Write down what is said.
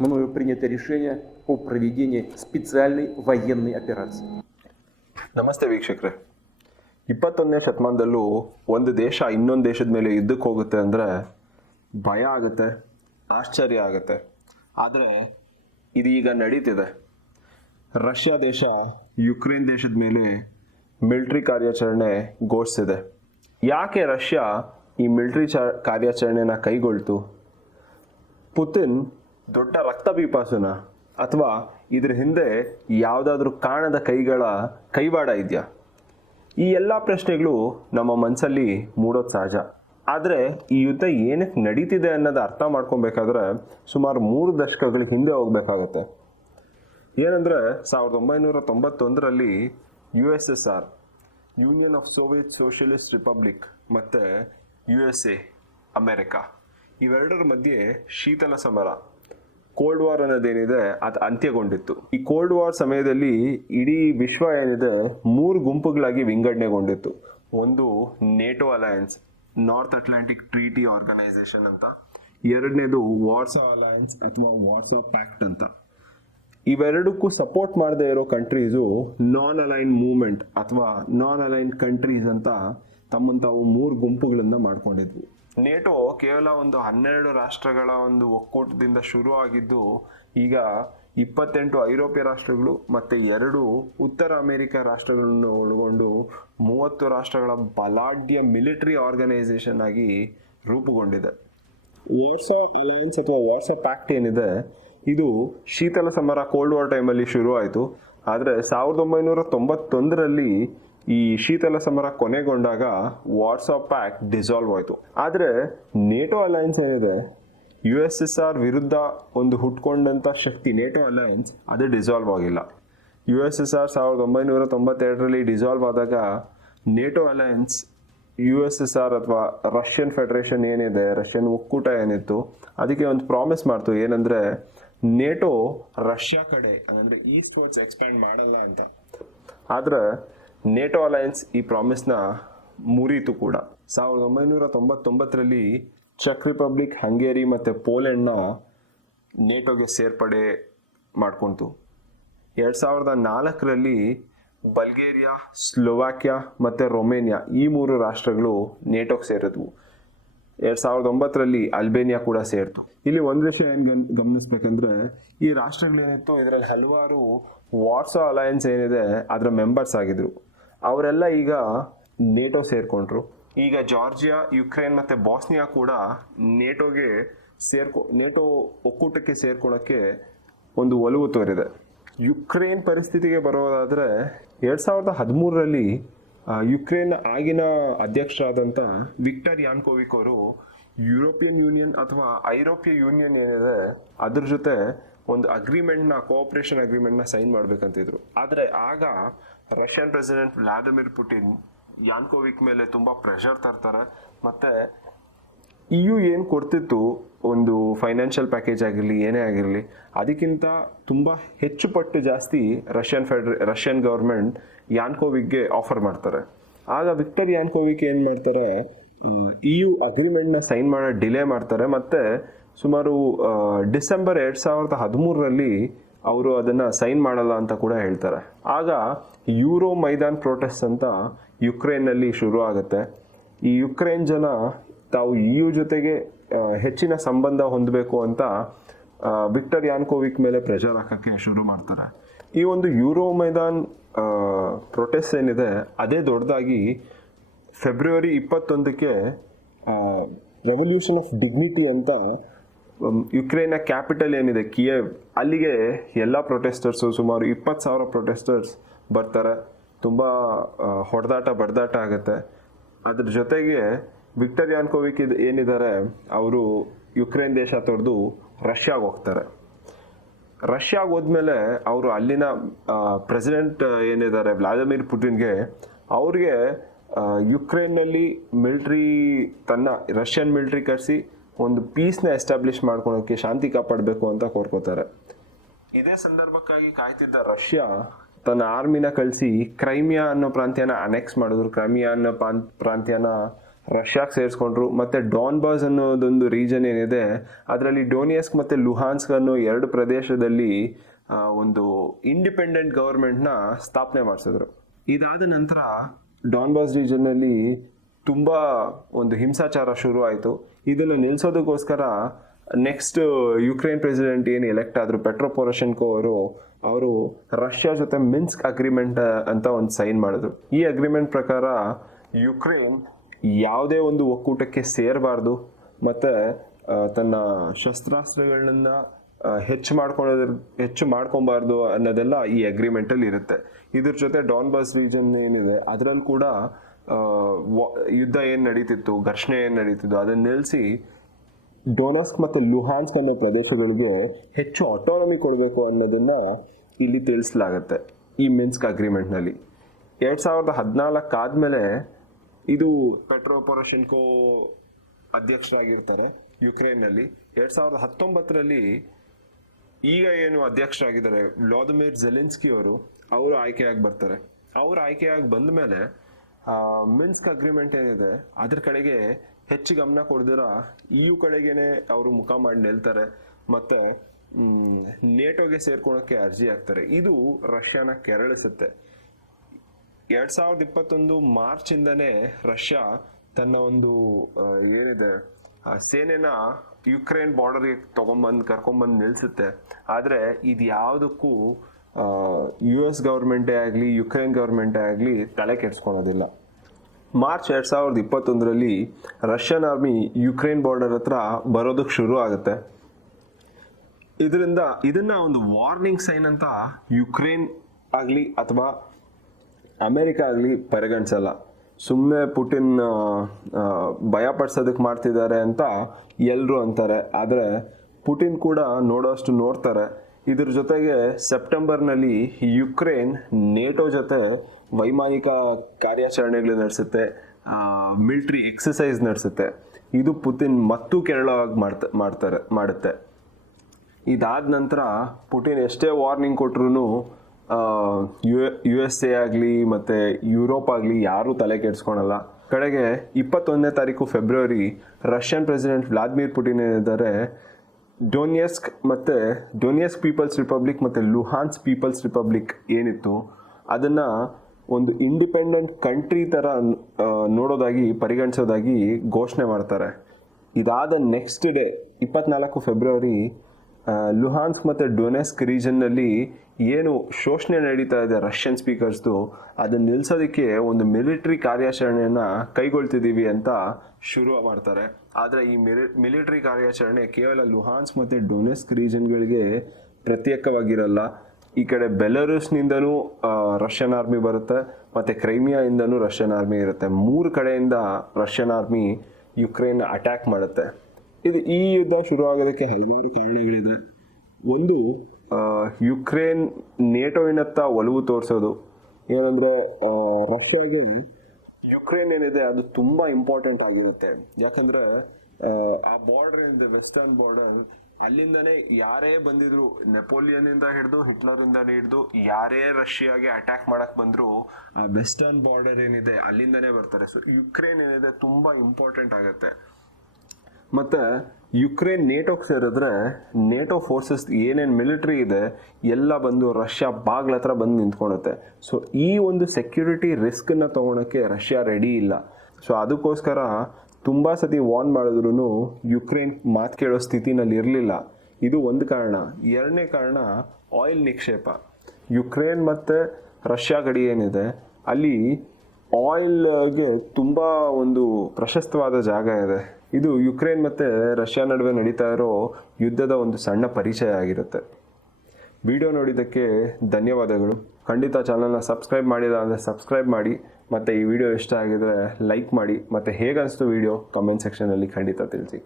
мною принято решение о проведении специальной военной операции. ನಮಸ್ತೆ ವೀಕ್ಷಕರೇ. 21ನೇ ಶತಮಾನದಲ್ಲೂ ಒಂದು ದೇಶ ಇನ್ನೊಂದು ದೇಶದ ಮೇಲೆ ಯುದ್ಧಕ್ಕೆ ಹೋಗುತ್ತೆ ಅಂದರೆ ಭಯ ಆಗುತ್ತೆ, ಆಶ್ಚರ್ಯ ಆಗುತ್ತೆ. ಆದರೆ ಇದೀಗ ನಡೀತಿದೆ. ರಷ್ಯಾ ದೇಶ ಯುಕ್ರೇನ್ ದೇಶದ ಮೇಲೆ ಮಿಲಿಟರಿ ಕಾರ್ಯಾಚರಣೆ ಘೋಷಿಸಿದೆ. ಯಾಕೆ ರಷ್ಯಾ ಈ ಮಿಲಿಟರಿ ಕಾರ್ಯಾಚರಣೆನ ಕೈಗೊಳ್ತು? ಪುತಿನ್ ದೊಡ್ಡ ರಕ್ತಪಿಪಾಸುನ ಅಥವಾ ಇದ್ರ ಹಿಂದೆ ಯಾವುದಾದ್ರೂ ಕಾಣದ ಕೈವಾಡ ಇದೆಯಾ? ಈ ಎಲ್ಲ ಪ್ರಶ್ನೆಗಳು ನಮ್ಮ ಮನಸ್ಸಲ್ಲಿ ಮೂಡೋದು ಸಹಜ. ಆದರೆ ಈ ಯುದ್ಧ ಏನಕ್ಕೆ ನಡೀತಿದೆ ಅನ್ನೋದು ಅರ್ಥ ಮಾಡ್ಕೊಬೇಕಾದ್ರೆ ಸುಮಾರು 3 ದಶಕಗಳ ಹಿಂದೆ ಹೋಗ್ಬೇಕಾಗತ್ತೆ. ಏನಂದರೆ 1991ರಲ್ಲಿ USSR, union of Soviet socialist republic, ಮತ್ತು USA, ಅಮೆರಿಕಾ, ಇವೆರಡರ ಮಧ್ಯೆ ಶೀತಲ ಸಮರ, ಕೋಲ್ಡ್ ವಾರ್ ಅನ್ನೋದೇನಿದೆ ಅದು ಅಂತ್ಯಗೊಂಡಿತ್ತು. ಈ ಕೋಲ್ಡ್ ವಾರ್ ಸಮಯದಲ್ಲಿ ಇಡೀ ವಿಶ್ವ ಏನಿದೆ 3 ಗುಂಪುಗಳಾಗಿ ವಿಂಗಡಣೆಗೊಂಡಿತ್ತು. ಒಂದು NATO alliance, North Atlantic Treaty Organisation ಅಂತ. ಎರಡನೇದು ವಾರ್ಸಾ ಅಲಯನ್ಸ್ ಅಥವಾ ವಾರ್ಸಾ ಪ್ಯಾಕ್ಟ್ ಅಂತ. ಇವೆರಡಕ್ಕೂ ಸಪೋರ್ಟ್ ಮಾಡದೇ ಇರೋ ಕಂಟ್ರೀಸು ನಾನ್ ಅಲೈನ್ ಮೂವ್ಮೆಂಟ್ ಅಥವಾ ನಾನ್ ಅಲೈನ್ ಕಂಟ್ರೀಸ್ ಅಂತ ತಮ್ಮನ್ನು ತಾವು 3 ಗುಂಪುಗಳನ್ನ ಮಾಡ್ಕೊಂಡಿದ್ವು. ನೇಟೋ ಕೇವಲ ಒಂದು 12 ರಾಷ್ಟ್ರಗಳ ಒಂದು ಒಕ್ಕೂಟದಿಂದ ಶುರು ಆಗಿದ್ದು ಈಗ 28 ಐರೋಪ್ಯ ರಾಷ್ಟ್ರಗಳು ಮತ್ತು 2 ಉತ್ತರ ಅಮೆರಿಕ ರಾಷ್ಟ್ರಗಳನ್ನು ಒಳಗೊಂಡು 30 ರಾಷ್ಟ್ರಗಳ ಬಲಾಢ್ಯ ಮಿಲಿಟರಿ ಆರ್ಗನೈಸೇಷನ್ ಆಗಿ ರೂಪುಗೊಂಡಿದೆ. ವಾರ್ಸಾ ಅಲಯನ್ಸ್ ಅಥವಾ ವಾರ್ಸಾ ಪ್ಯಾಕ್ಟ್ ಏನಿದೆ ಇದು ಶೀತಲ ಸಮರ ಕೋಲ್ಡ್ ವಾರ್ ಟೈಮಲ್ಲಿ ಶುರು ಆಯಿತು. ಆದರೆ 1991ರಲ್ಲಿ ಈ ಶೀತಲ ಸಮರ ಕೊನೆಗೊಂಡಾಗ ವಾರ್ಸಾ ಪ್ಯಾಕ್ಟ್ ಡಿಸಾಲ್ವ್ ಆಯಿತು. ಆದರೆ ನೇಟೋ ಅಲಯನ್ಸ್ ಏನಿದೆ, USSR ವಿರುದ್ಧ ಒಂದು ಹುಟ್ಕೊಂಡಂಥ ಶಕ್ತಿ ನೇಟೋ ಅಲಯನ್ಸ್, ಅದು ಡಿಸಾಲ್ವ್ ಆಗಿಲ್ಲ. USSR 1992ರಲ್ಲಿ ಡಿಸಾಲ್ವ್ ಆದಾಗ ನೇಟೋ ಅಲಯನ್ಸ್ USSR ಅಥವಾ ರಷ್ಯನ್ ಫೆಡರೇಷನ್ ಏನಿದೆ, ರಷ್ಯನ್ ಒಕ್ಕೂಟ ಏನಿತ್ತು, ಅದಕ್ಕೆ ಒಂದು ಪ್ರಾಮಿಸ್ ಮಾಡ್ತು. ಏನಂದರೆ ನೇಟೋ ರಷ್ಯಾ ಕಡೆ ಅಂದರೆ ಈಸ್ಟ್ ಎಕ್ಸ್ಪ್ಯಾಂಡ್ ಮಾಡಲ್ಲ ಅಂತ. ಆದರೆ ನೇಟೋ ಅಲಯನ್ಸ್ ಈ ಪ್ರಾಮಿಸ್ನ ಮುರಿತು ಕೂಡ. 1999ರಲ್ಲಿ ಚೆಕ್ ರಿಪಬ್ಲಿಕ್, ಹಂಗೇರಿ ಮತ್ತು ಪೋಲೆಂಡ್ನ ನೇಟೋಗೆ ಸೇರ್ಪಡೆ ಮಾಡ್ಕೊಳ್ತು. 2004ರಲ್ಲಿ ಬಲ್ಗೇರಿಯಾ, ಸ್ಲೋವಾಕ್ಯಾ ಮತ್ತು ರೊಮೇನಿಯಾ ಈ 3 ರಾಷ್ಟ್ರಗಳು ನೇಟೋಗೆ ಸೇರಿದ್ವು. 2009ರಲ್ಲಿ ಅಲ್ಬೇನಿಯಾ ಕೂಡ ಸೇರ್ತು. ಇಲ್ಲಿ ಒಂದು ವಿಷಯ ಏನು ಗಮನಿಸ್ಬೇಕಂದ್ರೆ, ಈ ರಾಷ್ಟ್ರಗಳೇನಿತ್ತು ಇದರಲ್ಲಿ ಹಲವಾರು ವಾರ್ಸಾ ಅಲಯನ್ಸ್ ಏನಿದೆ ಅದರ ಮೆಂಬರ್ಸ್ ಆಗಿದ್ರು. ಅವರೆಲ್ಲ ಈಗ ನೇಟೋ ಸೇರ್ಕೊಂಡ್ರು. ಈಗ ಜಾರ್ಜಿಯಾ, ಯುಕ್ರೇನ್ ಮತ್ತು ಬಾಸ್ನಿಯಾ ಕೂಡ ನೇಟೋ ಒಕ್ಕೂಟಕ್ಕೆ ಸೇರ್ಕೊಳ್ಳೋಕ್ಕೆ ಒಂದು ಒಲವು ತೋರಿದೆ. ಯುಕ್ರೇನ್ ಪರಿಸ್ಥಿತಿಗೆ ಬರೋದಾದರೆ 2013ರಲ್ಲಿ ಯುಕ್ರೇನ್ ಆಗಿನ ಅಧ್ಯಕ್ಷರಾದಂಥ ವಿಕ್ಟರ್ ಯಾನ್ಕೋವಿಕ್ ಅವರು ಯುರೋಪಿಯನ್ ಯೂನಿಯನ್ ಅಥವಾ ಐರೋಪ್ಯ ಯೂನಿಯನ್ ಏನಿದೆ ಅದ್ರ ಜೊತೆ ಒಂದು ಕೋಆಪರೇಷನ್ ಅಗ್ರಿಮೆಂಟ್ನ ಸೈನ್ ಮಾಡಬೇಕಂತಿದ್ರು. ಆದರೆ ಆಗ ರಷ್ಯನ್ ಪ್ರೆಸಿಡೆಂಟ್ ವ್ಲಾದಿಮಿರ್ ಪುಟಿನ್ ಯಾನ್ಕೋವಿಕ್ ಮೇಲೆ ತುಂಬ ಪ್ರೆಷರ್ ತರ್ತಾರೆ. ಮತ್ತು EU ಏನು ಕೊಡ್ತಿತ್ತು, ಒಂದು ಫೈನಾನ್ಷಿಯಲ್ ಪ್ಯಾಕೇಜ್ ಆಗಿರಲಿ, ಏನೇ ಆಗಿರಲಿ, ಅದಕ್ಕಿಂತ ತುಂಬ ಹೆಚ್ಚು ಪಟ್ಟು ಜಾಸ್ತಿ ರಷ್ಯನ್ ಗೌರ್ಮೆಂಟ್ ಯಾನ್ಕೋವಿಕ್ಗೆ ಆಫರ್ ಮಾಡ್ತಾರೆ. ಆಗ ವಿಕ್ಟರ್ ಯಾನ್ಕೋವಿಕ್ ಏನು ಮಾಡ್ತಾರೆ, EU ಅಗ್ರಿಮೆಂಟ್ನ ಸೈನ್ ಮಾಡೋ ಡಿಲೇ ಮಾಡ್ತಾರೆ. ಮತ್ತು ಸುಮಾರು ಡಿಸೆಂಬರ್ 2013ರಲ್ಲಿ ಅವರು ಅದನ್ನು ಸೈನ್ ಮಾಡಲ್ಲ ಅಂತ ಕೂಡ ಹೇಳ್ತಾರೆ. ಆಗ ಯೂರೋ ಮೈದಾನ್ ಪ್ರೊಟೆಸ್ಟ್ ಅಂತ ಯುಕ್ರೇನ್ನಲ್ಲಿ ಶುರು ಆಗುತ್ತೆ. ಈ ಯುಕ್ರೇನ್ ಜನ ತಾವು EU ಜೊತೆಗೆ ಹೆಚ್ಚಿನ ಸಂಬಂಧ ಹೊಂದಬೇಕು ಅಂತ ವಿಕ್ಟರ್ ಯಾನ್ಕೋವಿಕ್ ಮೇಲೆ ಪ್ರೆಷರ್ ಹಾಕೋಕ್ಕೆ ಶುರು ಮಾಡ್ತಾರೆ. ಈ ಒಂದು ಯೂರೋ ಮೈದಾನ್ ಪ್ರೊಟೆಸ್ಟ್ ಏನಿದೆ ಅದೇ ದೊಡ್ಡದಾಗಿ ಫೆಬ್ರವರಿ 21ಕ್ಕೆ ರೆವಲ್ಯೂಷನ್ ಆಫ್ ಡಿಗ್ನಿಟಿ ಅಂತ ಯುಕ್ರೇನ್ನ ಕ್ಯಾಪಿಟಲ್ ಏನಿದೆ ಕಿಯೇವ್, ಅಲ್ಲಿಗೆ ಎಲ್ಲ ಪ್ರೊಟೆಸ್ಟರ್ಸು, ಸುಮಾರು 20,000 ಪ್ರೊಟೆಸ್ಟರ್ಸ್ ಬರ್ತಾರೆ. ತುಂಬ ಬಡ್ದಾಟ ಆಗುತ್ತೆ. ಅದ್ರ ಜೊತೆಗೆ ವಿಕ್ಟರ್ ಯಾನ್ಕೋವಿಕ್ ಏನಿದ್ದಾರೆ ಅವರು ಯುಕ್ರೇನ್ ದೇಶ ತೊರೆದು ರಷ್ಯಾಗೆ ಹೋಗ್ತಾರೆ. ರಷ್ಯಾಗೆ ಹೋದ್ಮೇಲೆ ಅವರು ಅಲ್ಲಿನ ಪ್ರೆಸಿಡೆಂಟ್ ಏನಿದ್ದಾರೆ ವ್ಲಾದಿಮಿರ್ ಪುಟಿನ್ಗೆ, ಅವ್ರಿಗೆ ಯುಕ್ರೇನ್ನಲ್ಲಿ ರಷ್ಯನ್ ಮಿಲಿಟ್ರಿ ಕರೆಸಿ ಒಂದು ಪೀಸ್ನ ಎಸ್ಟಾಬ್ಲಿಷ್ ಮಾಡ್ಕೊಳೋಕ್ಕೆ, ಶಾಂತಿ ಕಾಪಾಡಬೇಕು ಅಂತ ಕೋರ್ಕೋತಾರೆ. ಇದೇ ಸಂದರ್ಭಕ್ಕಾಗಿ ಕಾಯ್ತಿದ್ದ ರಷ್ಯಾ ತನ್ನ ಆರ್ಮಿನ ಕಳಿಸಿ ಕ್ರೈಮಿಯಾ ಅನ್ನೋ ಪ್ರಾಂತ್ಯನ ಅನೆಕ್ಸ್ ಮಾಡಿದ್ರು. ಕ್ರೈಮಿಯಾ ಅನ್ನೋ ಪ್ರಾಂತ್ಯನ ರಷ್ಯಾಗೆ ಸೇರಿಸ್ಕೊಂಡ್ರು. ಮತ್ತು ಡಾನ್ಬಾಸ್ ಅನ್ನೋದೊಂದು ರೀಜನ್ ಏನಿದೆ ಅದರಲ್ಲಿ ಡೋನಿಯಸ್ಕ್ ಮತ್ತು ಲುಹಾನ್ಸ್ಕ್ ಅನ್ನೋ 2 ಪ್ರದೇಶದಲ್ಲಿ ಒಂದು ಇಂಡಿಪೆಂಡೆಂಟ್ ಗೌರ್ಮೆಂಟ್ನ ಸ್ಥಾಪನೆ ಮಾಡಿಸಿದ್ರು. ಇದಾದ ನಂತರ ಡಾನ್ಬಾಸ್ ರೀಜನ್ನಲ್ಲಿ ತುಂಬ ಒಂದು ಹಿಂಸಾಚಾರ ಶುರು ಆಯಿತು. ಇದನ್ನು ನಿಲ್ಲಿಸೋದಕ್ಕೋಸ್ಕರ ನೆಕ್ಸ್ಟ್ ಯುಕ್ರೇನ್ ಪ್ರೆಸಿಡೆಂಟ್ ಏನು ಎಲೆಕ್ಟ್ ಆದರು ಪೆಟ್ರೋ ಪೊರೋಶೆಂಕೋ ಅವರು ರಷ್ಯಾ ಜೊತೆ ಮಿನ್ಸ್ಕ್ ಅಗ್ರಿಮೆಂಟ್ ಅಂತ ಒಂದು ಸೈನ್ ಮಾಡಿದ್ರು. ಈ ಅಗ್ರಿಮೆಂಟ್ ಪ್ರಕಾರ ಯುಕ್ರೇನ್ ಯಾವುದೇ ಒಂದು ಒಕ್ಕೂಟಕ್ಕೆ ಸೇರಬಾರ್ದು ಮತ್ತು ತನ್ನ ಶಸ್ತ್ರಾಸ್ತ್ರಗಳನ್ನ ಹೆಚ್ಚು ಮಾಡ್ಕೊಬಾರ್ದು ಅನ್ನೋದೆಲ್ಲ ಈ ಅಗ್ರಿಮೆಂಟಲ್ಲಿ ಇರುತ್ತೆ. ಇದ್ರ ಜೊತೆ ಡಾನ್ಬಾಸ್ ರೀಜನ್ ಏನಿದೆ ಅದರಲ್ಲಿ ಕೂಡ ಯುದ್ಧ ಏನು ನಡೀತಿತ್ತು, ಘರ್ಷಣೆ ಏನು ನಡೀತಿತ್ತು ಅದನ್ನ ನಿಲ್ಲಿಸಿ ಡೊನೆಟ್ಸ್ಕ್ ಮತ್ತು ಲುಹಾನ್ಸ್ಕ್ ಅನ್ನೋ ಪ್ರದೇಶಗಳಿಗೆ ಹೆಚ್ಚು ಆಟೋನಮಿ ಕೊಡಬೇಕು ಅನ್ನೋದನ್ನ ಇಲ್ಲಿ ತಿಳಿಸಲಾಗುತ್ತೆ ಈ ಮಿನ್ಸ್ಕ್ ಅಗ್ರಿಮೆಂಟ್ನಲ್ಲಿ. 2014 ಆದಮೇಲೆ ಇದು ಪೆಟ್ರೋ ಪೊರೋಶೆಂಕೋ ಅಧ್ಯಕ್ಷರಾಗಿರ್ತಾರೆ ಯುಕ್ರೇನ್ನಲ್ಲಿ. 2019ರಲ್ಲಿ ಈಗ ಏನು ಅಧ್ಯಕ್ಷರಾಗಿದ್ದಾರೆ ವ್ಲಾದಿಮಿರ್ ಝೆಲೆನ್ಸ್ಕಿ ಅವರು ಆಯ್ಕೆಯಾಗಿ ಬರ್ತಾರೆ. ಅವರು ಆಯ್ಕೆಯಾಗಿ ಬಂದ ಮೇಲೆ ಮಿನ್ಸ್ಕ್ ಅಗ್ರಿಮೆಂಟ್ ಏನಿದೆ ಅದ್ರ ಕಡೆಗೆ ಹೆಚ್ಚು ಗಮನ ಕೊಡ್ದಿರ EU ಕಡೆಗೇನೆ ಅವರು ಮುಖ ಮಾಡಿ ನಿಲ್ತಾರೆ ಮತ್ತು ನೇಟೋಗೆ ಸೇರ್ಕೊಳಕ್ಕೆ ಅರ್ಜಿ ಹಾಕ್ತಾರೆ. ಇದು ರಷ್ಯಾನ ಕೆರಳಿಸುತ್ತೆ. 2021 ಮಾರ್ಚಿಂದನೇ ರಷ್ಯಾ ತನ್ನ ಒಂದು ಏನಿದೆ ಸೇನೆನ ಯುಕ್ರೇನ್ ಬಾರ್ಡರ್ಗೆ ಕರ್ಕೊಂಬಂದು ನಿಲ್ಲಿಸುತ್ತೆ. ಆದರೆ ಇದು ಯಾವುದಕ್ಕೂ US ಗೌರ್ಮೆಂಟೇ ಆಗಲಿ ಯುಕ್ರೇನ್ ಗೌರ್ಮೆಂಟೇ ಆಗಲಿ ತಲೆ ಕೆಡಿಸ್ಕೊಳೋದಿಲ್ಲ. ಮಾರ್ಚ್ 2021ರಲ್ಲಿ ರಷ್ಯನ್ ಆರ್ಮಿ ಯುಕ್ರೇನ್ ಬಾರ್ಡರ್ ಹತ್ರ ಬರೋದಕ್ಕೆ ಶುರು ಆಗುತ್ತೆ. ಇದನ್ನ ಒಂದು ವಾರ್ನಿಂಗ್ ಸೈನ್ ಅಂತ ಯುಕ್ರೇನ್ ಆಗಲಿ ಅಥವಾ ಅಮೆರಿಕ ಆಗಲಿ ಪರಿಗಣಿಸಲ್ಲ. ಸುಮ್ಮನೆ ಪುಟಿನ್ ಭಯಪಡಿಸೋದಕ್ಕೆ ಮಾಡ್ತಿದ್ದಾರೆ ಅಂತ ಎಲ್ಲರೂ ಅಂತಾರೆ. ಆದರೆ ಪುಟಿನ್ ಕೂಡ ನೋಡೋಷ್ಟು ನೋಡ್ತಾರೆ. ಇದ್ರ ಜೊತೆಗೆ ಸೆಪ್ಟೆಂಬರ್ನಲ್ಲಿ ಯುಕ್ರೇನ್ ನೇಟೋ ಜೊತೆ ವೈಮಾನಿಕ ಕಾರ್ಯಾಚರಣೆಗಳು ನಡೆಸುತ್ತೆ, ಮಿಲಿಟರಿ ಎಕ್ಸಸೈಸ್ ನಡೆಸುತ್ತೆ. ಇದು ಪುಟಿನ್ ಮತ್ತೂ ಕೆರಳವಾಗಿ ಮಾಡುತ್ತೆ. ಇದಾದ ನಂತರ ಪುಟಿನ್ ಎಷ್ಟೇ ವಾರ್ನಿಂಗ್ ಕೊಟ್ರು USA ಆಗಲಿ ಮತ್ತು ಯುರೋಪ್ ಆಗಲಿ ಯಾರೂ ತಲೆ ಕೆಡಿಸ್ಕೊಳಲ್ಲ. ಕಡೆಗೆ 21ನೇ ತಾರೀಕು February Russian president Vladimir Putin ಏನಿದ್ದಾರೆ ಡೊನೆಟ್ಸ್ಕ್ ಪೀಪಲ್ಸ್ ರಿಪಬ್ಲಿಕ್ ಮತ್ತು ಲುಹಾನ್ಸ್ಕ್ ಪೀಪಲ್ಸ್ ರಿಪಬ್ಲಿಕ್ ಏನಿತ್ತು ಅದನ್ನು ಒಂದು ಇಂಡಿಪೆಂಡೆಂಟ್ ಕಂಟ್ರಿ ಥರ ಪರಿಗಣಿಸೋದಾಗಿ ಘೋಷಣೆ ಮಾಡ್ತಾರೆ. ಇದಾದ ನೆಕ್ಸ್ಟ್ ಡೇ 24 ಫೆಬ್ರವರಿ ಲುಹಾನ್ಸ್ಕ್ ಮತ್ತು ಡೊನೆಟ್ಸ್ಕ್ ರೀಜನ್ನಲ್ಲಿ ಏನು ಶೋಷಣೆ ನಡೀತಾ ಇದೆ ರಷ್ಯನ್ ಸ್ಪೀಕರ್ಸ್ದು ಅದನ್ನು ನಿಲ್ಲಿಸೋದಕ್ಕೆ ಒಂದು ಮಿಲಿಟರಿ ಕಾರ್ಯಾಚರಣೆಯನ್ನು ಕೈಗೊಳ್ತಿದ್ದೀವಿ ಅಂತ ಶುರು ಮಾಡ್ತಾರೆ. ಆದರೆ ಈ ಮಿಲಿಟರಿ ಕಾರ್ಯಾಚರಣೆ ಕೇವಲ ಲುಹಾನ್ಸ್ಕ್ ಮತ್ತು ಡೊನೆಟ್ಸ್ಕ್ ರೀಜನ್ಗಳಿಗೆ ಪ್ರತ್ಯೇಕವಾಗಿರಲ್ಲ. ಈ ಕಡೆ ಬೆಲಾರೂಸ್ನಿಂದನೂ ರಷ್ಯನ್ ಆರ್ಮಿ ಬರುತ್ತೆ ಮತ್ತು ಕ್ರೈಮಿಯಾಯಿಂದನೂ ರಷ್ಯನ್ ಆರ್ಮಿ ಇರುತ್ತೆ. 3 ಕಡೆಯಿಂದ ರಷ್ಯನ್ ಆರ್ಮಿ ಯುಕ್ರೇನ್ ಅಟ್ಯಾಕ್ ಮಾಡುತ್ತೆ. ಈ ಯುದ್ಧ ಶುರು ಆಗೋದಕ್ಕೆ ಹಲವಾರು ಕಾರಣಗಳಿದೆ. ಒಂದು, ಯುಕ್ರೇನ್ ನೇಟೋವಿನತ್ತ ಒಲವು ತೋರಿಸೋದು. ಏನಂದರೆ ರಷ್ಯಾಗೆ ಯುಕ್ರೇನ್ ಏನಿದೆ ಅದು ತುಂಬ ಇಂಪಾರ್ಟೆಂಟ್ ಆಗಿರುತ್ತೆ. ಯಾಕಂದರೆ ಆ ಬಾರ್ಡರ್ ಏನಿದೆ ವೆಸ್ಟರ್ನ್ ಬಾರ್ಡರ್ ಅಲ್ಲಿಂದನೇ ಯಾರೇ ಬಂದಿದ್ರು, ನೆಪೋಲಿಯನ್ನಿಂದ ಹಿಡಿದು ಹಿಟ್ಲರಿಂದನೇ ಹಿಡಿದು ಯಾರೇ ರಷ್ಯಾಗೆ ಅಟ್ಯಾಕ್ ಮಾಡಕ್ಕೆ ಬಂದರೂ ಆ ವೆಸ್ಟರ್ನ್ ಬಾರ್ಡರ್ ಏನಿದೆ ಅಲ್ಲಿಂದನೇ ಬರ್ತಾರೆ. ಸೊ ಯುಕ್ರೇನ್ ಏನಿದೆ ತುಂಬ ಇಂಪಾರ್ಟೆಂಟ್ ಆಗುತ್ತೆ. ಮತ್ತು ಯುಕ್ರೇನ್ ನೇಟೋಗೆ ಸೇರಿದ್ರೆ ನೇಟೋ ಫೋರ್ಸಸ್ ಏನೇನು ಮಿಲಿಟ್ರಿ ಇದೆ ಎಲ್ಲ ಬಂದು ರಷ್ಯಾ ಬಾಗ್ಲ ಹತ್ರ ಬಂದು ನಿಂತ್ಕೊಳುತ್ತೆ. ಸೊ ಈ ಒಂದು ಸೆಕ್ಯೂರಿಟಿ ರಿಸ್ಕನ್ನು ತೊಗೊಳಕ್ಕೆ ರಷ್ಯಾ ರೆಡಿ ಇಲ್ಲ. ಸೊ ಅದಕ್ಕೋಸ್ಕರ ತುಂಬ ಸತಿ ವಾರ್ನ್ ಮಾಡಿದ್ರು ಯುಕ್ರೇನ್ ಮಾತು ಕೇಳೋ ಸ್ಥಿತಿನಲ್ಲಿ ಇರಲಿಲ್ಲ. ಇದು ಒಂದು ಕಾರಣ. ಎರಡನೇ ಕಾರಣ ಆಯಿಲ್ ನಿಕ್ಷೇಪ. ಯುಕ್ರೇನ್ ಮತ್ತು ರಷ್ಯಾ ಗಡಿ ಏನಿದೆ ಅಲ್ಲಿ ಆಯಿಲ್ಗೆ ತುಂಬ ಒಂದು ಪ್ರಶಸ್ತವಾದ ಜಾಗ ಇದೆ. ಇದು ಯುಕ್ರೇನ್ ಮತ್ತು ರಷ್ಯಾ ನಡುವೆ ನಡೀತಾ ಇರೋ ಯುದ್ಧದ ಒಂದು ಸಣ್ಣ ಪರಿಚಯ ಆಗಿರುತ್ತೆ. ವಿಡಿಯೋ ನೋಡಿದ್ದಕ್ಕೆ ಧನ್ಯವಾದಗಳು. ಖಂಡಿತ ಚಾನಲ್ನ ಸಬ್ಸ್ಕ್ರೈಬ್ ಮಾಡಿಲ್ಲ ಅಂದರೆ ಸಬ್ಸ್ಕ್ರೈಬ್ ಮಾಡಿ, ಮತ್ತು ಈ ವಿಡಿಯೋ ಇಷ್ಟ ಆಗಿದರೆ ಲೈಕ್ ಮಾಡಿ, ಮತ್ತು ಹೇಗೆ ಅನಿಸ್ತು ವಿಡಿಯೋ ಕಮೆಂಟ್ ಸೆಕ್ಷನಲ್ಲಿ ಖಂಡಿತ ತಿಳಿಸಿ.